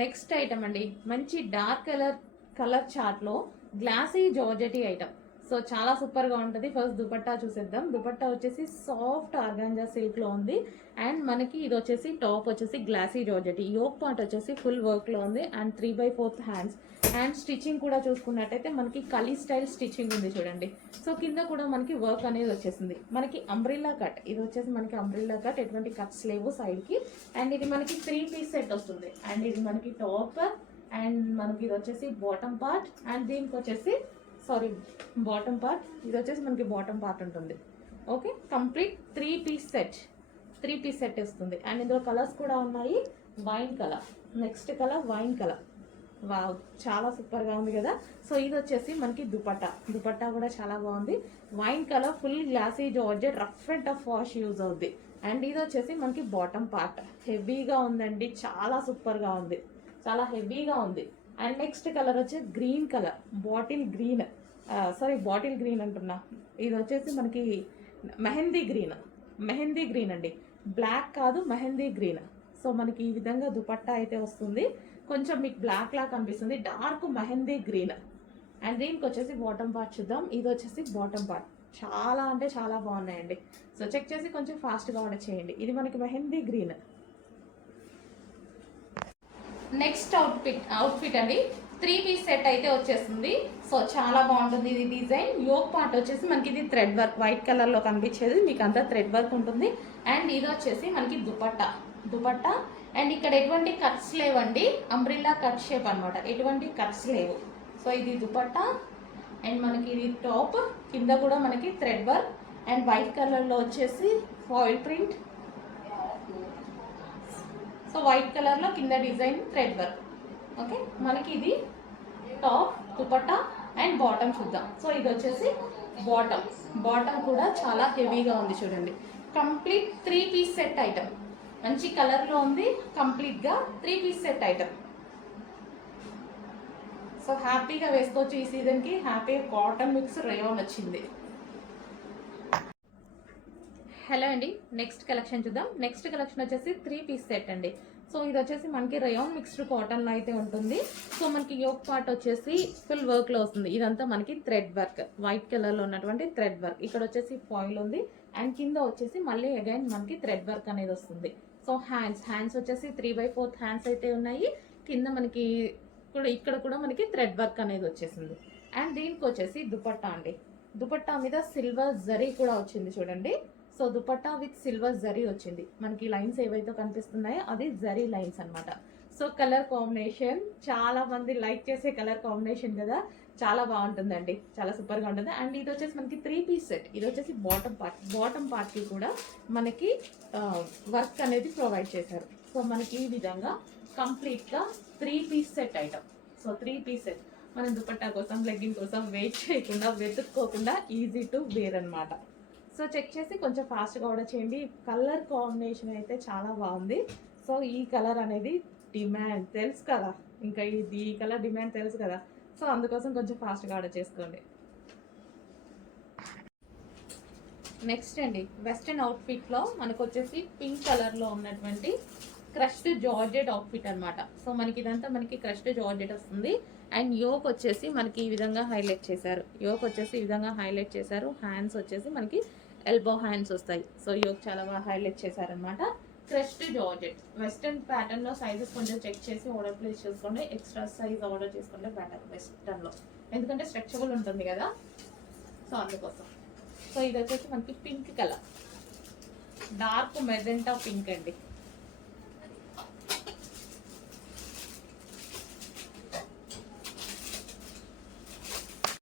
Next item అండి, మంచి dark colour chart లో గ్లాసీ జార్జెటీ ఐటమ్. సో చాలా సూపర్ గా ఉంటుంది. ఫస్ట్ దుపట్టా చూసేద్దాం. దుపట్టా వచ్చేసి సాఫ్ట్ ఆర్గాంజా సిల్క్ లో ఉంది. అండ్ మనకి ఇది వచ్చేసి టాప్ వచ్చేసి గ్లాసీ జార్జెటీ, యోక్ పార్ట్ వచ్చేసి ఫుల్ వర్క్ లో ఉంది. And 3/4 hands. అండ్ స్టిచ్చింగ్ కూడా చూసుకున్నట్టయితే మనకి కలీ స్టైల్ స్టిచ్చింగ్ ఉంది చూడండి. సో కింద కూడా మనకి వర్క్ అనేది వచ్చేసింది. మనకి అంబ్రిల్లా కట్, ఇది వచ్చేసి మనకి అంబ్రిల్లా కట్, ఎటువంటి కట్స్ లేవు సైడ్ కి. అండ్ ఇది మనకి 3 పీస్ సెట్ వస్తుంది. అండ్ ఇది మనకి టాప్, అండ్ మనకి ఇది వచ్చేసి బాటమ్ పార్ట్. అండ్ దీనికి వచ్చేసి బాటమ్ పార్ట్, ఇది వచ్చేసి మనకి బాటమ్ పార్ట్ ఉంటుంది. ఓకే, కంప్లీట్ 3 పీస్ సెట్ వస్తుంది. అండ్ ఇందులో కలర్స్ కూడా ఉన్నాయి. Wine colour, next colour wine colour. Wow, చాలా సూపర్ గా ఉంది కదా. సో ఇది వచ్చేసి మనకి దుపట్టా కూడా చాలా బాగుంది. Wine colour, full glossy georgette, rough and tough wash use అవుద్ది. అండ్ ఇది వచ్చేసి మనకి బాటమ్ పార్ట్. హెవీగా ఉందండి, చాలా సూపర్ గా ఉంది, చాలా హెవీగా ఉంది. అండ్ నెక్స్ట్ కలర్ వచ్చి గ్రీన్ కలర్, బాటిల్ గ్రీన్ అంటున్నా. ఇది వచ్చేసి మనకి మెహందీ గ్రీన్ అండి, బ్లాక్ కాదు మెహందీ గ్రీన్. సో మనకి ఈ విధంగా దుపట్టా అయితే వస్తుంది. కొంచెం మీకు బ్లాక్ లా కనిపిస్తుంది, డార్క్ మెహందీ గ్రీన్. అండ్ దీనికి వచ్చేసి బాటమ్ పార్ట్ చూద్దాం. ఇది వచ్చేసి బాటమ్ పార్ట్. చాలా అంటే చాలా బాగున్నాయండి. సో చెక్ చేసి కొంచెం ఫాస్ట్గా ఆర్డర్ చేయండి. ఇది మనకి మెహందీ గ్రీన్. నెక్స్ట్ అవుట్ఫిట్ అండి, 3 పీస్ సెట్ అయితే వచ్చేస్తుంది. సో చాలా బాగుంటుంది ఇది డిజైన్. యోక్ పార్ట్ వచ్చేసి మనకి ఇది థ్రెడ్ వర్క్, వైట్ కలర్ లో కనిపించేది మీకు అంతా థ్రెడ్ వర్క్ ఉంటుంది. అండ్ ఇది వచ్చేసి మనకి దుపట్టా. అండ్ ఇక్కడ ఎటువంటి కట్స్ లేవండి, అంబ్రిల్లా కట్ షేప్ అనమాట, ఎటువంటి కట్స్ లేవు. సో ఇది దుపట్టా. అండ్ మనకి ఇది టాప్, కింద కూడా మనకి thread work. And white colour లో వచ్చేసి foil print. So white colour లో కింద డిజైన్ థ్రెడ్ వర్క్. ఓకే, మనకి ఇది టాప్, దుపట్టా అండ్ బాటమ్ చూద్దాం. సో ఇది వచ్చేసి బాటమ్ కూడా చాలా హెవీగా ఉంది చూడండి. కంప్లీట్ 3 పీస్ సెట్ ఐటమ్, మంచి కలర్ లో ఉంది. కంప్లీట్ గా 3 పీస్ సెట్ ఐటమ్. సో హ్యాపీగా వేసుకోవచ్చు ఈ సీజన్ కి. హ్యాపీగా కాటన్ మిక్స్ రేయాన్ వచ్చింది. హలో అండి, నెక్స్ట్ కలెక్షన్ చూద్దాం. నెక్స్ట్ కలెక్షన్ వచ్చేసి 3 పీస్ సెట్ అండి. సో ఇది వచ్చేసి మనకి రేయాన్ మిక్స్డ్ కాటన్ లో అయితే ఉంటుంది. సో మనకి యోక్ పార్ట్ వచ్చేసి ఫుల్ వర్క్ లో వస్తుంది. ఇదంతా మనకి థ్రెడ్ వర్క్, వైట్ కలర్ లో ఉన్నటువంటి థ్రెడ్ వర్క్. ఇక్కడ వచ్చేసి ఫాయిల్ ఉంది. అండ్ కింద వచ్చేసి మళ్ళీ అగైన్ మనకి థ్రెడ్ వర్క్ అనేది వస్తుంది. సో హ్యాండ్స్ వచ్చేసి 3/4 హ్యాండ్స్ అయితే ఉన్నాయి. కింద మనకి ఇక్కడ కూడా మనకి థ్రెడ్ వర్క్ అనేది వచ్చేసింది. అండ్ దీనికి వచ్చేసి దుపట్టా అండి. దుపట్టా మీద సిల్వర్ జరీ కూడా వచ్చింది చూడండి. So dupatta with silver zari వచ్చింది. మనకి లైన్స్ ఏవైతే కనిపిస్తున్నాయో అది జరీ లైన్స్ అనమాట. సో కలర్ కాంబినేషన్ చాలా మంది లైక్ చేసే కలర్ కాంబినేషన్ కదా, చాలా బాగుంటుందండి, చాలా సూపర్ గా ఉంటుంది. అండ్ ఇది వచ్చేసి మనకి 3 పీస్ సెట్. ఇది వచ్చేసి బాటమ్ పార్ట్ కి కూడా మనకి వర్క్ అనేది ప్రొవైడ్ చేశారు. సో మనకి ఈ విధంగా కంప్లీట్ గా 3 piece set item. So 3 piece set మనం దుపట్టా కోసం, లెగ్గింగ్ కోసం వెయిట్ చేయకుండా, వెతుక్కోకుండా ఈజీ టు వేర్ అనమాట. సో చెక్ చేసి కొంచెం ఫాస్ట్గా ఆర్డర్ చేయండి. కలర్ కాంబినేషన్ అయితే చాలా బాగుంది. సో ఈ కలర్ అనేది డిమాండ్ తెలుసు కదా, ఇంకా ఈ కలర్ డిమాండ్ తెలుసు కదా. సో అందుకోసం కొంచెం ఫాస్ట్గా ఆర్డర్ చేసుకోండి. నెక్స్ట్ అండి, వెస్ట్రన్ అవుట్ఫిట్లో మనకు వచ్చేసి పింక్ కలర్లో ఉన్నటువంటి క్రష్డ్ జార్జెట్ అవుట్ఫిట్ అనమాట. సో మనకి ఇదంతా మనకి క్రష్డ్ జార్జెట్ వస్తుంది. అండ్ యోక్ వచ్చేసి మనకి ఈ విధంగా హైలైట్ చేశారు. హ్యాండ్స్ వచ్చేసి మనకి ఎల్బో హ్యాండ్స్ వస్తాయి. సో యోక్ చాలా బాగా హైలైట్ చేశారనమాట. క్రష్డ్ జార్జెట్ వెస్టర్న్ ప్యాటర్న్ లో సైజెస్ కొంచెం చెక్ చేసి ఆర్డర్ ప్లేస్ చేసుకోండి. ఎక్స్ట్రా సైజ్ ఆర్డర్ చేసుకుంటే బెటర్ వెస్టర్న్ లో, ఎందుకంటే స్ట్రెచబుల్ ఉంటుంది కదా. సో అందుకోసం. సో ఇది వచ్చేసి మనకి pink colour, dark magenta pink అండి.